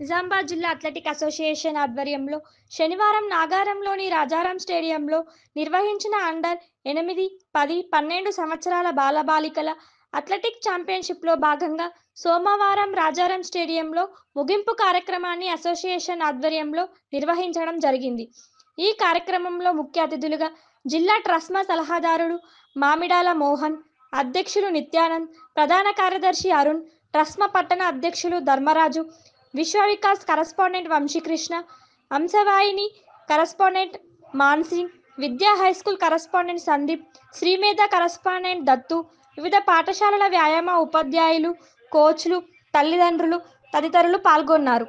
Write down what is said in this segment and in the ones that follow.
నిజామాబాద్ జిల్లా athletic association ఆధ్వర్యంలో శనివారం నాగారంలోని రాజారాం స్టేడియంలో నిర్వహించిన అండర్ 8, 10, 12 సంవత్సరాల బాలబాలికల అథ్లెటిక్ ఛాంపియన్షిప్లో భాగంగా సోమవారం రాజారాం స్టేడియంలో ముగింపు కార్యక్రమాన్ని అసోసియేషన్ ఆధ్వర్యంలో నిర్వహించడం జరిగింది. ఈ కార్యక్రమంలో ముఖ్య అతిథులుగా జిల్లా ట్రస్మా సలహాదారుడు మామిడాల మోహన్, అధ్యక్షులు నిత్యానంద్, ప్రధాన కార్యదర్శి అరుణ్, ట్రస్మా పట్టణ అధ్యక్షులు ధర్మరాజు, విశ్వ వికాస్ కరస్పాండెంట్ వంశీకృష్ణ, అంశవాహిని కరస్పాండెంట్ మాన్సింగ్, విద్యా high school correspondent Sandeep, Sri Medha correspondent Dattu, వివిధ పాఠశాలల వ్యాయామ ఉపాధ్యాయులు, కోచ్లు, తల్లిదండ్రులు తదితరులు పాల్గొన్నారు.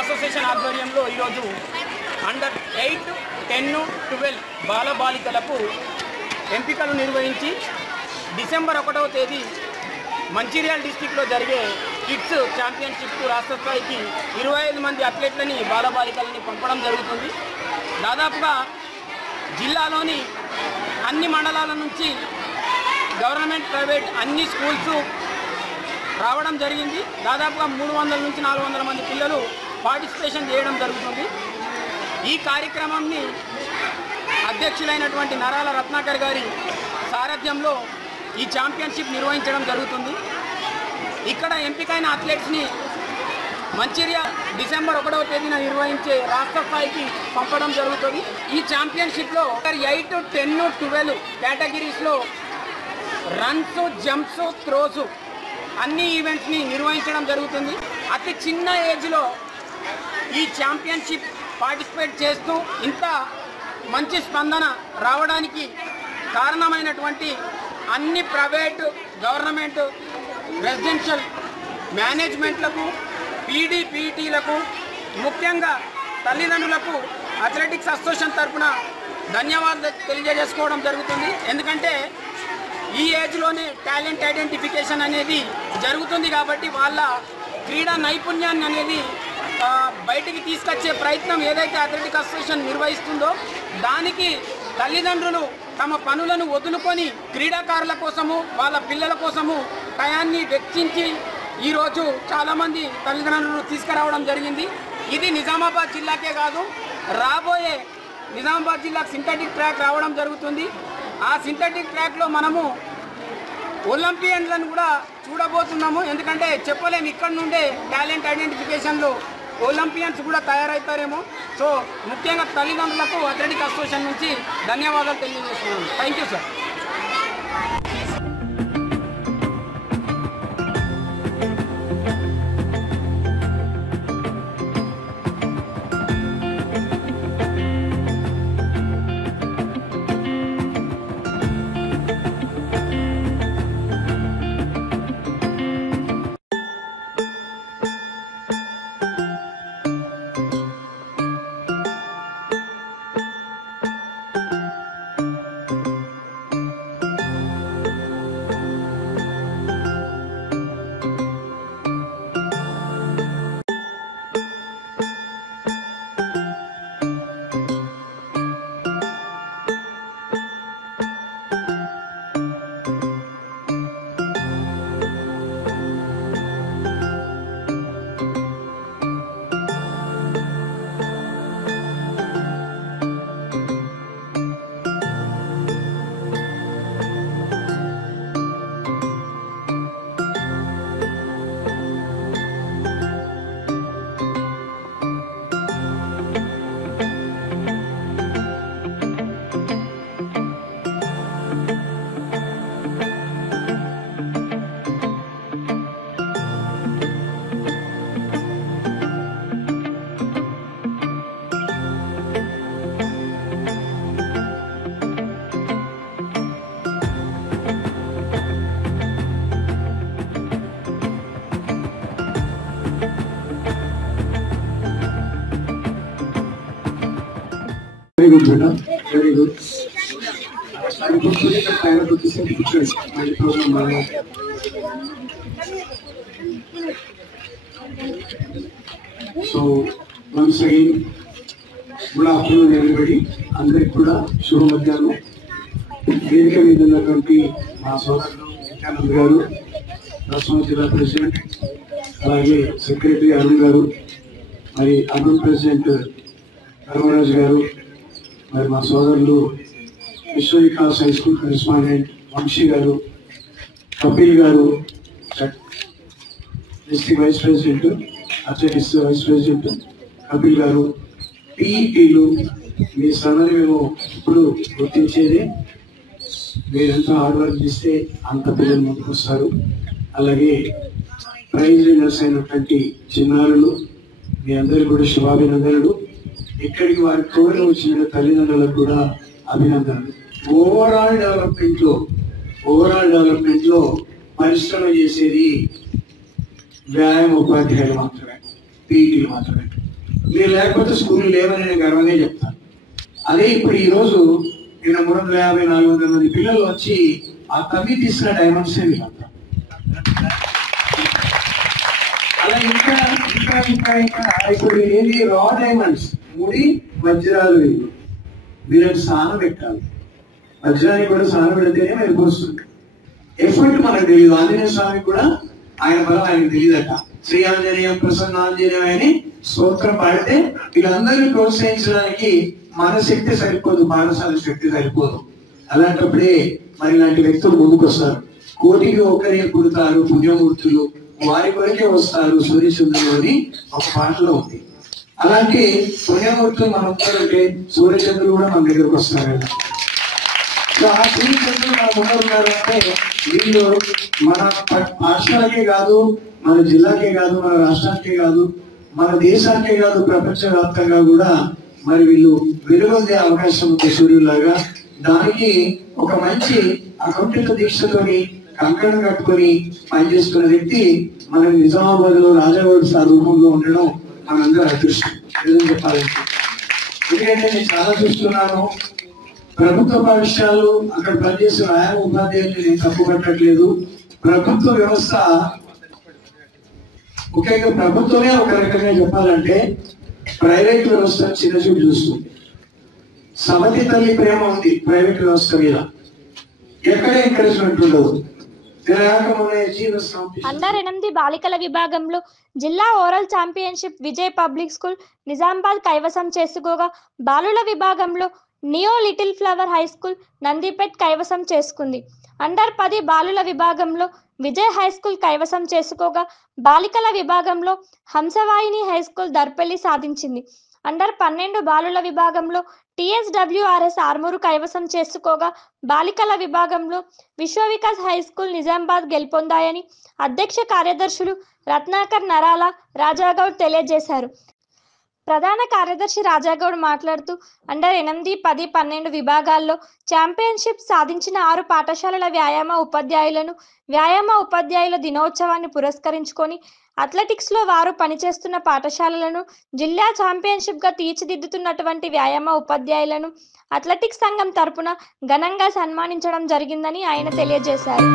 అసోసియేషన్ ఆధ్వర్యంలో ఈరోజు అండర్ 8, 10, 12 బాలబాలికలకు ఎంపికలు నిర్వహించి డిసెంబర్ 1వ తేదీ మంచిర్యాల డిస్టిక్లో జరిగే కిడ్స్ ఛాంపియన్షిప్కు రాష్ట్ర స్థాయికి 25 మంది అథ్లెట్లని బాలబాలికలని పంపడం జరుగుతుంది. దాదాపుగా జిల్లాలోని అన్ని మండలాల నుంచి గవర్నమెంట్, ప్రైవేట్ అన్ని స్కూల్స్ రావడం జరిగింది. దాదాపుగా 300 నుంచి 400 మంది పిల్లలు పార్టిసిపేషన్ చేయడం జరుగుతుంది. ఈ కార్యక్రమాన్ని అధ్యక్షులైనటువంటి నరాల రత్నాకర్ గారి సారథ్యంలో ఈ ఛాంపియన్షిప్ నిర్వహించడం జరుగుతుంది. ఇక్కడ ఎంపికైన అథ్లెట్స్ని మంచిర్యాల డిసెంబర్ 1వ తేదీన నిర్వహించే రాష్ట్ర స్థాయికి పంపడం జరుగుతుంది. ఈ ఛాంపియన్షిప్లో 8, 10, 12 కేటగిరీస్లో రన్స్, జంప్స్, త్రోస్ అన్ని ఈవెంట్స్ని నిర్వహించడం జరుగుతుంది. అతి చిన్న ఏజ్లో ఈ ఛాంపియన్షిప్ పార్టిసిపేట్ చేస్తూ ఇంత మంచి స్పందన రావడానికి కారణమైనటువంటి అన్ని ప్రైవేటు, గవర్నమెంట్, రెసిడెన్షియల్ మేనేజ్మెంట్లకు, పీటీలకు, ముఖ్యంగా తల్లిదండ్రులకు అథ్లెటిక్స్ అసోసియేషన్ తరఫున ధన్యవాదాలు తెలియజేసుకోవడం జరుగుతుంది. ఎందుకంటే ఈ ఏజ్లోనే టాలెంట్ ఐడెంటిఫికేషన్ అనేది జరుగుతుంది కాబట్టి వాళ్ళ క్రీడా నైపుణ్యాన్ని అనేది బయటికి తీసుకొచ్చే ప్రయత్నం ఏదైతే అథ్లెటిక్ అసోసియేషన్ నిర్వహిస్తుందో దానికి తల్లిదండ్రులు తమ పనులను వదులుకొని క్రీడాకారుల కోసము, వాళ్ళ పిల్లల కోసము టయాన్ని వెచ్చించి ఈరోజు చాలామంది తల్లిదండ్రులు తీసుకురావడం జరిగింది. ఇది నిజామాబాద్ జిల్లాకే కాదు, రాబోయే నిజామాబాద్ జిల్లాకు సింథటిక్ ట్రాక్ రావడం జరుగుతుంది. ఆ సింథటిక్ ట్రాక్లో మనము ఒలింపియన్లను కూడా చూడబోతున్నాము. ఎందుకంటే చెప్పలేము, ఇక్కడ నుండే టాలెంట్ ఐడెంటిఫికేషన్లో ఒలింపియన్స్ కూడా తయారవుతారేమో. సో ముఖ్యంగా తల్లిదండ్రులకు అథ్లెటిక్ అసోసియేషన్ నుంచి ధన్యవాదాలు తెలియజేస్తున్నాను. Thank you sir. Very good, Beta. Very good. I will put the time to the same pictures. My program. So once again, good afternoon, everybody. Andrei Kuda, Shuru Madhyano. Vedika మీద ఉన్నటువంటి మా సోదరుడు నిత్యానంద్ గారు, రాష్ట్ర జిల్లా ప్రెసిడెంట్, అలాగే secretary Arun గారు, మరి అర్బన్ ప్రెసిడెంట్ ధర్మరాజు గారు, మరి మా సోదరులు Vishwa Vikas high school correspondent Vamshi గారు, కపిల్ గారు, district vice president, athletics vice president Kapil గారు, పీఈటీలు, మీ శ్రమని మేము ఇప్పుడు గుర్తించేది. మీరెంత హార్డ్ వర్క్ చేస్తే అంత పిల్లలు ముందుకు వస్తారు. అలాగే ప్రైజ్ విన్నర్స్ అయినటువంటి చిన్నారులు, మీ అందరికీ కూడా శుభాభినందనలు. ఇక్కడికి వారి కోరిక వచ్చిన తల్లిదండ్రులకు కూడా అభినందనలు. ఓవరాల్ డెవలప్మెంట్ లో పరిశ్రమ చేసేది వ్యాయామ ఉపాధ్యాయులు మాత్రమే, పీఈటీలు మాత్రమే. మీరు లేకపోతే స్కూల్ లేవని నేను గర్వంగా చెప్తాను. అదే ఇప్పుడు ఈరోజు నిన్న 350-400 మంది పిల్లలు వచ్చి ఆ తవ్వి తీసిన డైమండ్స్ వీళ్ళంతా. అలా ఇంకా ఇంకా ఇంకా ఇంకా ఇప్పుడు ఏంటి రా డైమండ్స్, ముడి వజ్రాలు వీళ్ళని స్నానం పెట్టాలి. వజ్రానికి కూడా స్నానం పెడితేనే మనకు వస్తుంది. ఎఫర్ట్ మనకు తెలియదు. ఆంజనేయ స్వామికి కూడా ఆయన బలం ఆయనకు తెలియదట. శ్రీ ఆంజనేయం ప్రసన్నాంజనేయం అని స్తోత్రం పాడితే వీళ్ళందరినీ ప్రోత్సహించడానికి మన శక్తి సరిపోదు, పాఠశాల శక్తి సరిపోదు. అలాంటప్పుడే మరి ఇలాంటి వ్యక్తులు ముందుకు వస్తారు. కోటికి ఒక్కరే పుడతారు పుణ్యమూర్తులు, వారి కొరకే వస్తారు సూర్యచంద్రులు అని ఒక పాటలో ఉంది. అలాంటి పుణ్యమూర్తులు మనం ఉంటే సూర్యచంద్రులు కూడా మన దగ్గరకు వస్తారు కదా. సో ఆ సూర్యచంద్రులు మన ముందు ఉన్నారంటే వీళ్ళు మన పాఠశాలకే కాదు, మన జిల్లాకే కాదు, మన రాష్ట్రానికే కాదు, మన దేశానికే కాదు, ప్రపంచవ్యాప్తంగా కూడా మరి వీళ్ళు వెలుగొందే అవకాశం ఉంది సూర్యులాగా. దానికి ఒక మంచి అకౌంటెంట్ దీక్షతోని కంకణం కట్టుకొని పనిచేస్తున్న వ్యక్తి మన నిజామాబాద్ లో రాజాగౌడ్ సార్ రూపంలో ఉండడం మనందరూ అదృష్టం ఏదని చెప్పాలంటే. ఎందుకంటే నేను చాలా చూస్తున్నాను, ప్రభుత్వ పాఠశాలలు అక్కడ పనిచేసే వ్యాయామ ఉపాధ్యాయులు నేను తప్పు పట్టట్లేదు. ప్రభుత్వ వ్యవస్థ ముఖ్యంగా ప్రభుత్వమే ఒక రకంగా చెప్పాలంటే ప్రైవేట్ వ్యవస్థ చిన్నచూపు చూస్తుంది. సవతి తల్లి ప్రేమ ఉంది ప్రైవేట్ వ్యవస్థ మీద, ఎక్కడ ఎంకరేజ్మెంట్ ఉండదు. అండర్ 8 బాలికల విభాగంలో జిల్లా oral championship Vijay public school Nizamabad కైవసం చేసుకోగా, బాలుల విభాగంలో neo little flower high school Nandipet కైవసం చేసుకుంది. అండర్ 10 బాలుల విభాగంలో విజయ్ హై స్కూల్ కైవసం చేసుకోగా, బాలికల విభాగంలో హంసవాహిని హై స్కూల్ దర్పల్లి సాధించింది. అండర్ 12 బాలుల విభాగంలో TSWRS ఆర్మూరు కైవసం చేసుకోగా, బాలికల విభాగంలో విశ్వవికాస్ హై స్కూల్ నిజామాబాద్ గెలుపొందాయని అధ్యక్ష కార్యదర్శులు రత్నాకర్ నరాల రాజాగౌడ్ తెలియజేశారు. ప్రధాన కార్యదర్శి రాజాగౌడ్ మాట్లాడుతూ అండర్ 8, 10, 12 విభాగాల్లో ఛాంపియన్షిప్ సాధించిన 6 పాఠశాలల వ్యాయామ ఉపాధ్యాయుల దినోత్సవాన్ని పురస్కరించుకొని అథ్లెటిక్స్ లో వారు పనిచేస్తున్న పాఠశాలలను జిల్లా ఛాంపియన్షిప్ గా తీర్చిదిద్దుతున్నటువంటి వ్యాయామ ఉపాధ్యాయులను అథ్లెటిక్స్ సంఘం తరపున ఘనంగా సన్మానించడం జరిగిందని ఆయన తెలియజేశారు.